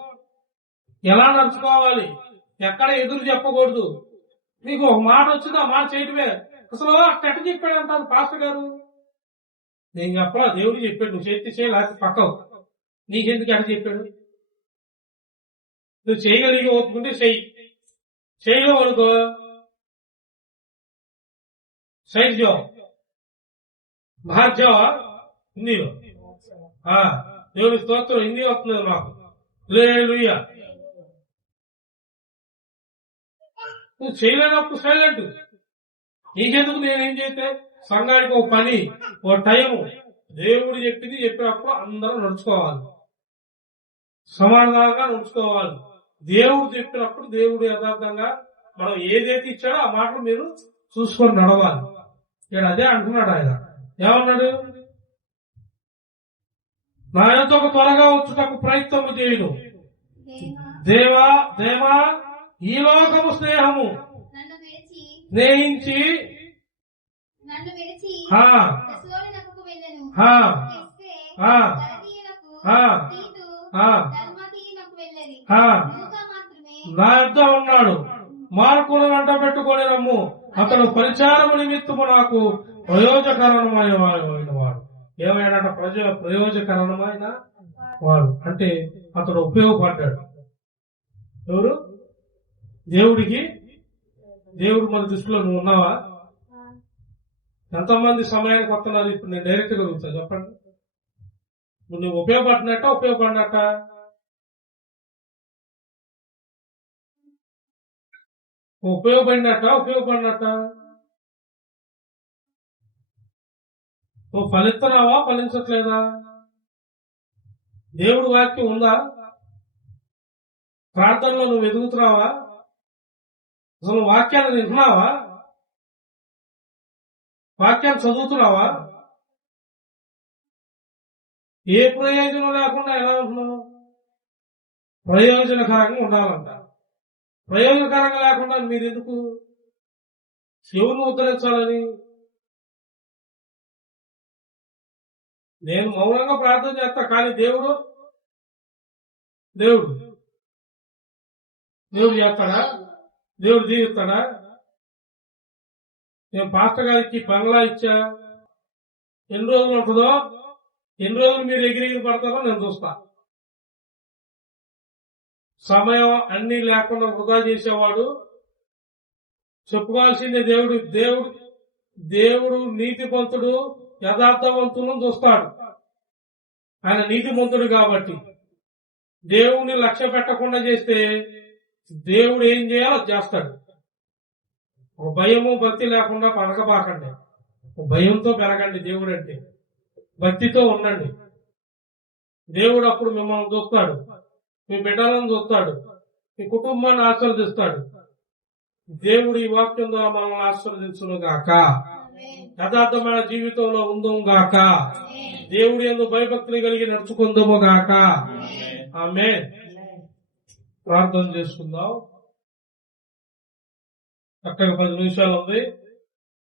ఎలా నడుచుకోవాలి, ఎక్కడ ఎదురు చెప్పకూడదు. మీకు ఒక మాట వచ్చింది, ఆ మాట చేయటమే. అసలు అట్ట చెప్పాడు అంటారు పాస్టర్ గారు. నేను చెప్పలా, దేవుడు చెప్పాడు. నువ్వు చేతి చేయి, లేకపోతే పక్కవు. నీకెందుకు ఎక్కడ చెప్పాడు? నువ్వు చేయగలిగి ఒప్పుకుంటే చెయ్యి, చేయలో అనుకో సైడ్ జాబ్, బాహర్ జావా, హిందీలో. దేవుడి స్తోత్రం, హిందీ వస్తుంది మాకు. హల్లెలూయా. నువ్వు చేయలేనప్పుడు సైలెంట్. నీకెందుకు నేనేం చేస్తే? సంఘానికి ఒక పని, ఓ టైము. దేవుడు చెప్పింది చెప్పినప్పుడు అందరూ నడుచుకోవాలి, సమాధానంగా నడుచుకోవాలి. దేవుడు చెప్పినప్పుడు దేవుడు యథార్థంగా మనం ఏదైతే ఇచ్చాడో ఆ మాటలు మీరు చూసుకొని నడవాలి. ఇక్కడ అదే అంటున్నాడు ఆయన. ఏమన్నాడు? నా యొక్క త్వరగా వచ్చుటకు ప్రయత్నము చేయను. దేవా దేవా, ఈ లోకము స్నేహము స్నేహించి నా యొద్ద ఉన్నాడు. మార్కును వెంట పెట్టుకొని రమ్ము, అతడు పరిచారము నిమిత్తము నాకు ప్రయోజకరమైన వాడు. ఏమైనా ప్రయోజకరమైన వాడు అంటే అతడు ఉపయోగపడ్డాడు. ఎవరు? దేవుడికి. దేవుడు మన దృష్టిలో నువ్వు ఉన్నావా? ఎంతమంది సమయానికి వస్తున్నారు? ఇప్పుడు నేను డైరెక్ట్ గా అడుగుతా, చెప్పండి. నువ్వు ఉపయోగపడినట్ట? ఉపయోగపడినట్ట? నువ్వు ఫలిస్తున్నావా, ఫలించట్లేదా? దేవుడి వాక్యం ఉందా? ప్రార్థనలో నువ్వు ఎదుగుతున్నావా? అసలు వాక్యాన్ని వింటున్నావా? వాక్యాన్ని చదువుతున్నావా? ఏ ప్రయోజనం లేకుండా ఎలా ఉంటున్నావు? ప్రయోజనకరంగా ఉండాలంట. ప్రయోజనకరంగా లేకుండా మీరు ఎందుకు? ఎవరిని ఉద్ధరించాలని? నేను మౌనంగా ప్రార్థన చేస్తా, కానీ దేవుడు చేస్తాడా? దేవుడు జీవిస్తాడా? నేను పాస్టర్ గారికి బంగ్లా ఇచ్చా, ఎన్ని రోజులు ఉంటుందో, ఎన్ని రోజులు మీరు ఎగిరి పడతారో నేను చూస్తా. సమయం అన్ని లేకుండా వృధా చేసేవాడు చెప్పుకోవాల్సిందే. దేవుడు నీతిమంతుడు, యథార్థవంతులను చూస్తాడు. ఆయన నీతిమంతుడు కాబట్టి దేవుణ్ణి లక్ష్య పెట్టకుండా చేస్తే దేవుడు ఏం చేయాలో చేస్తాడు. ఒక భయము భక్తి లేకుండా పలకబాకండి. భయంతో పెరగండి. దేవుడు అంటే భక్తితో ఉండండి. దేవుడు అప్పుడు మిమ్మల్ని చూస్తాడు, మీ బిడ్డలను చూస్తాడు, మీ కుటుంబాన్ని ఆశీర్వదిస్తాడు. దేవుడు ఈ వాక్యం ద్వారా మనల్ని ఆశీర్వదించును గాక. యథార్థమైన జీవితంలో ఉందము గాక. దేవుడి యందు భయభక్తులు కలిగి నడుచుకుందాము గాక. ఆమేన్. ప్రార్థన చేసుకుందాం. చక్కగా 10 నిమిషాలు ఉంది.